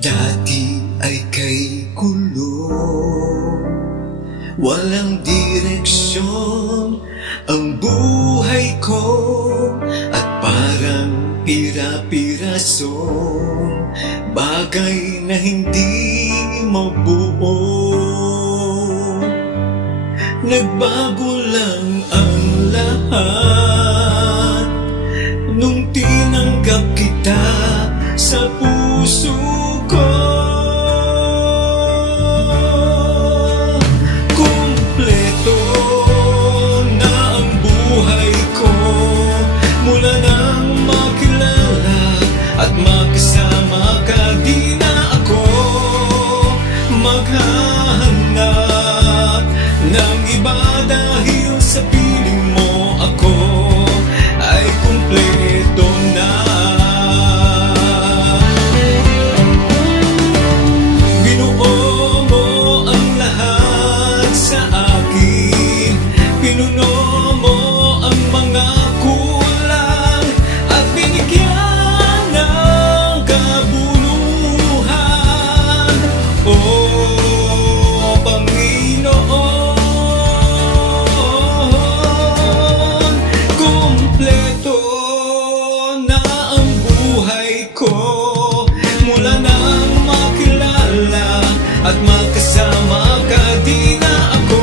Dati ay kay gulo, walang direksyon ang buhay ko, at parang pira-pirasong bagay na hindi mabuo. Nagbago lang ang lahat nung tinanggap kita sa puso ko. Kumpleto na ang buhay ko, mula nang makilala at magkasama ka. Di na ako maghahanap ng iba, dahil sa piling mo ako ay kumpleto na. Binuo mo ang lahat sa akin, pinuno mo ang mga kulang, at binigyan ng kabuluhan. Oh Panginoon, kumpleto na ang buhay ko, mula nang makilala at magkasama ka. Di na ako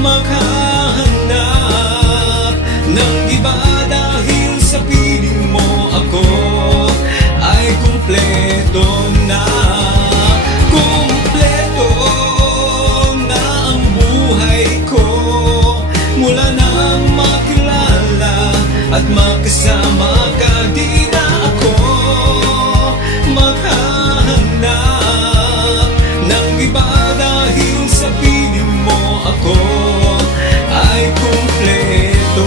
maghahanap ng iba, dahil sa piling mo ako ay kumpleto na. Kumpleto na ang buhay ko, mula nang makilala at magkasama ka. Di na ako maghahanap ng iba, dahil sa piling mo ako ay kumpleto.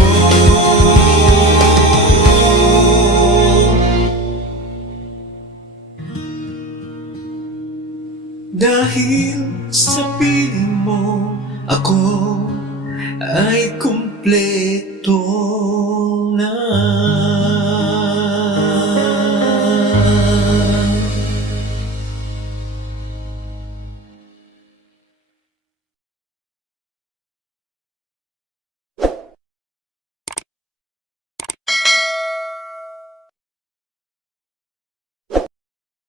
Dahil sa piling mo ako ay kumpleto.